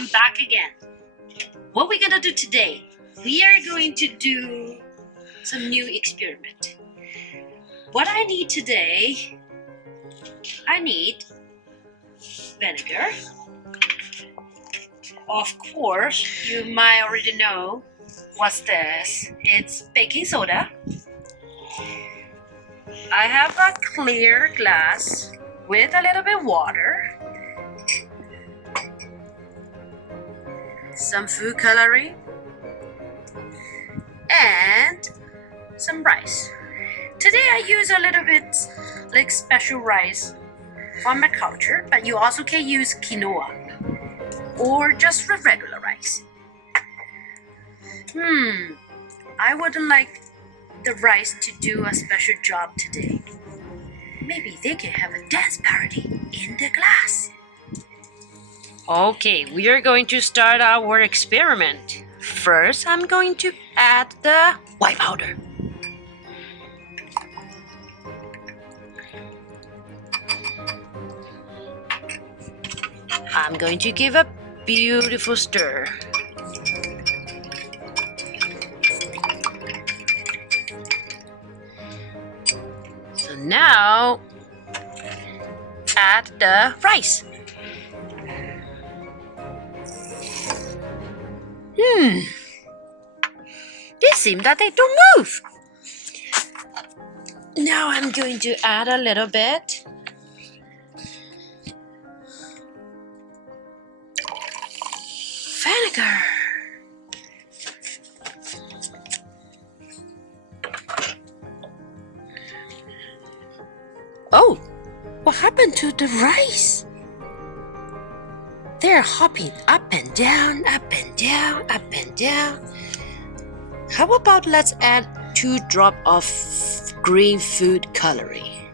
I'm back again. What we're gonna do today? We are going to do some new experiment. What I need today, I need vinegar. Of course, you might already know what's this. It's baking soda. I have a clear glass with a little bit of water, some food coloring, and some rice. Today I use a little bit like special rice from my culture, but you also can use quinoa or just regular rice. I would like the rice to do a special job today. Maybe they can have a dance party in the glass. Okay, we are going to start our experiment. First, I'm going to add the white powder. I'm going to give a beautiful stir. So now, add the rice. It seems that they don't move. Now I'm going to add a little bit. Vinegar. Oh, what happened to the rice? They're hopping up and down, up and down, up and down. How about let's add 2 drops of green food coloring.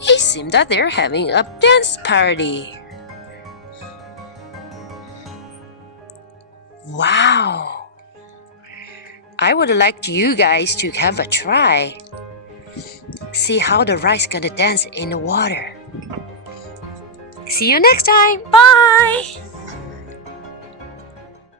It seems that they're having a dance party. Wow! I would like you guys to have a try. See how the rice gonna dance in the water. See you next time. Bye!